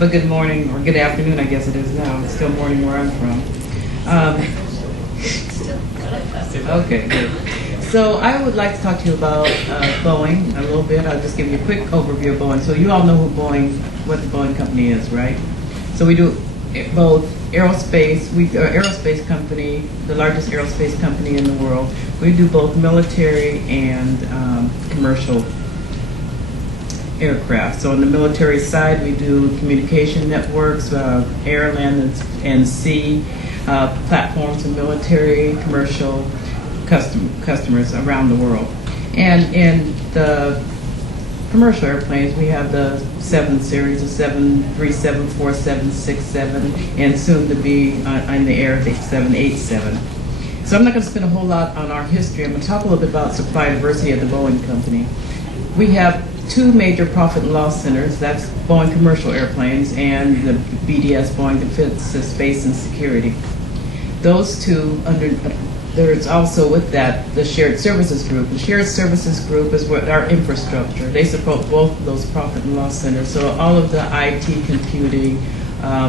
But good morning, or good afternoon, I guess it is now. It's still morning where I'm from. Okay, good. So I would like to talk to you about Boeing a little bit. I'll just give you a quick overview of Boeing. So you all know what the Boeing company is, right? So we do both aerospace. We are an aerospace company, the largest aerospace company in the world. We do both military and commercial aircraft. So on the military side, we do communication networks, air, land, and sea platforms for military, commercial customers around the world. And in the commercial airplanes, we have the 7 series, the 737, 47, 67, and soon to be in the air, the 787. So I'm not going to spend a whole lot on our history. I'm going to talk a little bit about supply diversity at the Boeing company. We have two major profit and loss centers. That's Boeing commercial airplanes and the BDS, Boeing Defense, Space and Security. Those two, there's also with that the shared services group. The shared services group is what our infrastructure. They support both of those profit and loss centers. So all of the IT, computing,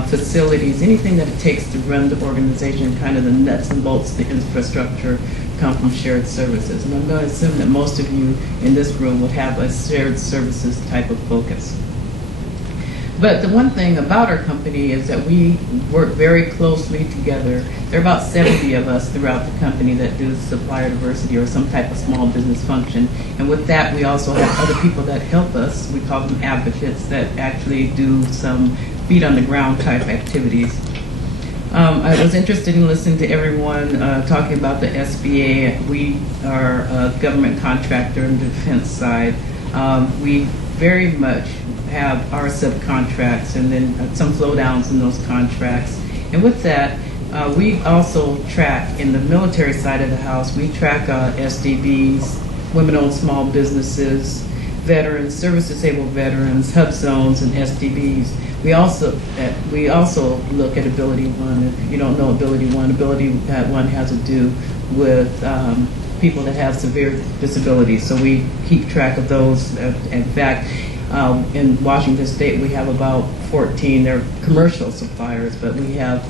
facilities, anything that it takes to run the organization, kind of the nuts and bolts of the infrastructure, come from shared services. And I'm going to assume that most of you in this room would have a shared services type of focus. But the one thing about our company is that we work very closely together. There are about 70 of us throughout the company that do supplier diversity or some type of small business function. And with that, we also have other people that help us. We call them advocates that actually do some feet on the ground type activities. I was interested in listening to everyone talking about the SBA. We are a government contractor on the defense side. We very much have our subcontracts and then some flow downs in those contracts. And with that, we also track in the military side of the house, we track SDBs, women-owned small businesses, veterans, service-disabled veterans, hub zones, and SDBs. We also look at Ability One. If you don't know Ability One has to do with people that have severe disabilities. So we keep track of those. In fact, in Washington State, we have about 14. They're commercial suppliers, but we have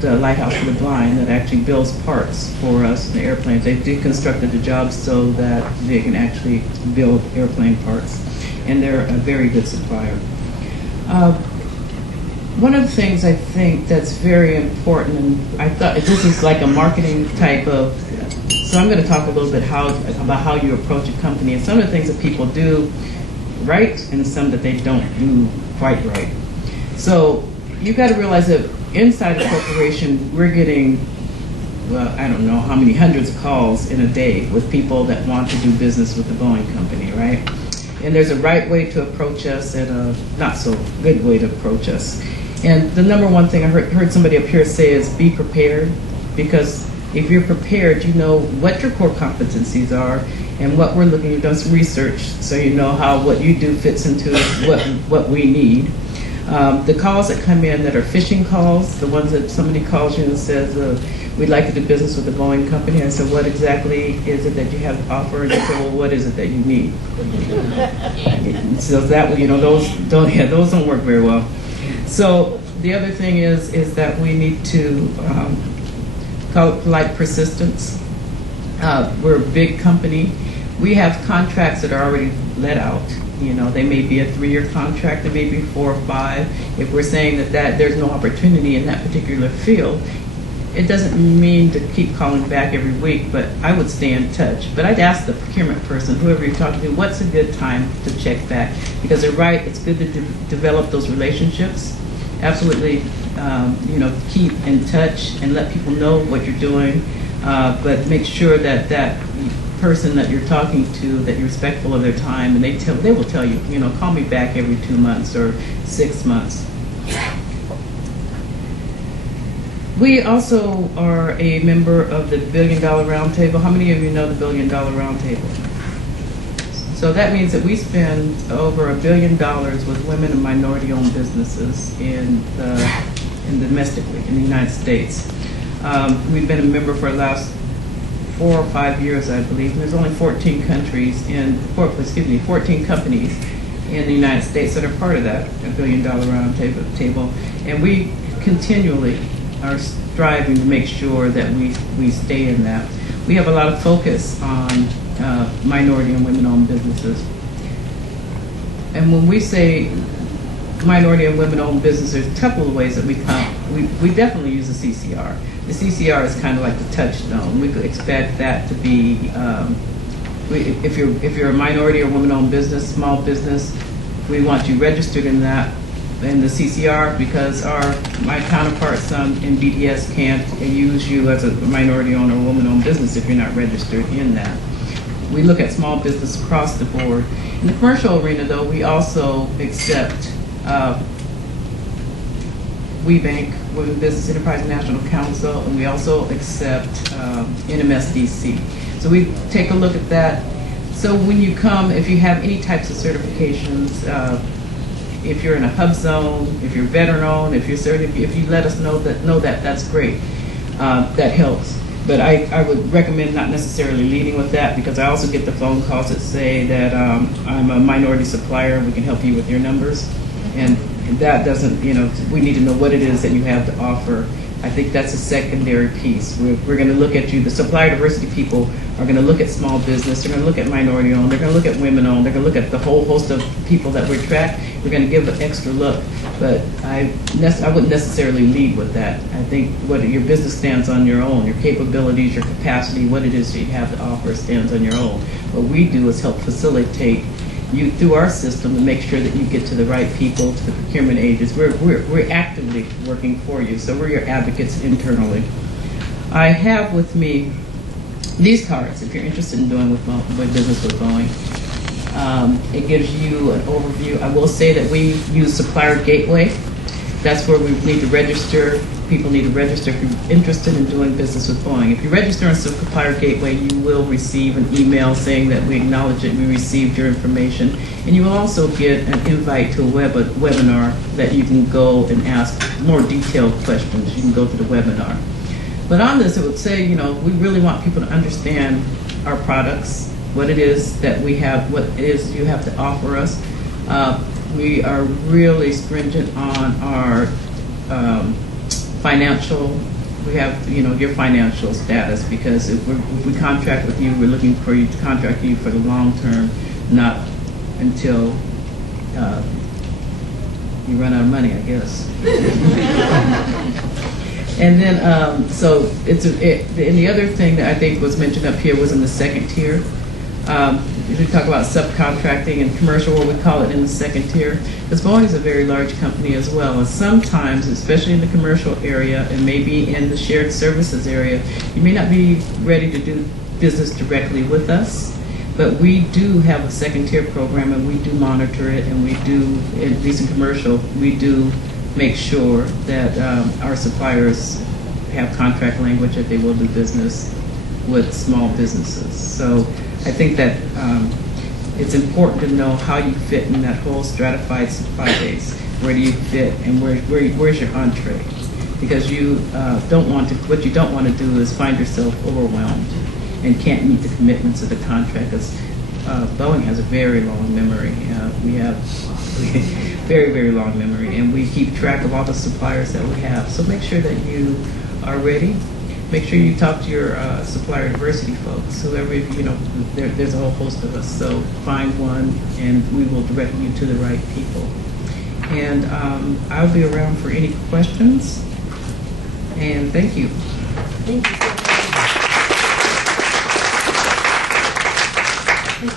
the Lighthouse for the Blind that actually builds parts for us in the airplanes. They deconstructed the jobs so that they can actually build airplane parts, and they're a very good supplier. One of the things I think that's very important, and I thought this is like a marketing type of, so I'm going to talk a little bit about how you approach a company and some of the things that people do right and some that they don't do quite right. So you got to realize that inside a corporation, we're getting, well, I don't know how many hundreds of calls in a day with people that want to do business with the Boeing company, right? And there's a right way to approach us and a not so good way to approach us. And the number one thing I heard somebody up here say is be prepared, because if you're prepared, you know what your core competencies are and what we're looking. You've done some research, so you know how what you do fits into what we need. The calls that come in that are phishing calls, the ones that somebody calls you and says, we'd like to do business with the Boeing company. I said, what exactly is it that you have to offer? And they said, well, what is it that you need? So that, those don't work very well. So the other thing is that we need to call it polite persistence. We're a big company. We have contracts that are already let out. They may be a 3-year contract, they may be 4 or 5. If we're saying that there's no opportunity in that particular field, it doesn't mean to keep calling back every week, but I would stay in touch. But I'd ask the procurement person, whoever you're talking to, what's a good time to check back? Because they're right, it's good to develop those relationships. Absolutely, keep in touch and let people know what you're doing, but make sure that that person that you're talking to, that you're respectful of their time, and they will tell you, call me back every 2 months or 6 months. We also are a member of the $1 Billion Roundtable. How many of you know the $1 Billion Roundtable? So that means that we spend over $1 billion with women and minority-owned businesses domestically in the United States. We've been a member for the last 4 or 5 years, I believe. And there's only 14 companies in the United States that are part of that $1 billion round table. And we continually are striving to make sure that we stay in that. We have a lot of focus on minority and women-owned businesses. And when we say minority and women-owned businesses, there's a couple of ways that we definitely use the CCR. The CCR is kind of like the touchstone. We could expect that to be, if you're a minority or women-owned business, small business, we want you registered in that, in the CCR, because my counterparts in BDS can't use you as a minority-owned or woman-owned business if you're not registered in that. We look at small business across the board. In the commercial arena, though, we also accept WeBank, Women Business Enterprise National Council, and we also accept NMSDC. So we take a look at that. So when you come, if you have any types of certifications, if you're in a hub zone, if you're veteran-owned, if you let us know that, that's great. That helps. But I would recommend not necessarily leading with that, because I also get the phone calls that say that I'm a minority supplier and we can help you with your numbers. And that doesn't, we need to know what it is that you have to offer. I think that's a secondary piece. We're going to look at you. The supplier diversity people are going to look at small business. They're going to look at minority owned. They're going to look at women owned. They're going to look at the whole host of people that we track. We're going to give an extra look. But I wouldn't necessarily lead with that. I think what your business stands on your own. Your capabilities, your capacity, what it is that you have to offer stands on your own. What we do is help facilitate you through our system to make sure that you get to the right people, to the procurement agents. We're actively working for you, so we're your advocates internally. I have with me these cards if you're interested in doing business with Boeing. It gives you an overview. I will say that we use Supplier Gateway. That's where we need to register. People need to register if you're interested in doing business with Boeing. If you register on Supplier Gateway, you will receive an email saying that we acknowledge that we received your information. And you will also get an invite to a webinar that you can go and ask more detailed questions. You can go to the webinar. But on this, it would say, we really want people to understand our products, what it is that we have, what it is you have to offer us. We are really stringent on our financial, we have, your financial status, because if we contract with you, we're looking for you to contract you for the long term, not until you run out of money, I guess. And then, so and the other thing that I think was mentioned up here was in the second tier. We talk about subcontracting and commercial, what we call it in the second tier, because Boeing is a very large company as well. And sometimes, especially in the commercial area and maybe in the shared services area, you may not be ready to do business directly with us. But we do have a second tier program, and we do monitor it, and we do, at least in commercial, we do make sure that our suppliers have contract language that they will do business with small businesses. So I think that it's important to know how you fit in that whole stratified supply base. Where do you fit, and where's your entree? Because you what you don't want to do is find yourself overwhelmed and can't meet the commitments of the contract. Because Boeing has a very long memory. We have very, very long memory, and we keep track of all the suppliers that we have. So make sure that you are ready. Make sure you talk to your supplier diversity folks. Whoever, there's a whole host of us. So find one, and we will direct you to the right people. And I'll be around for any questions. And thank you. Thank you so much.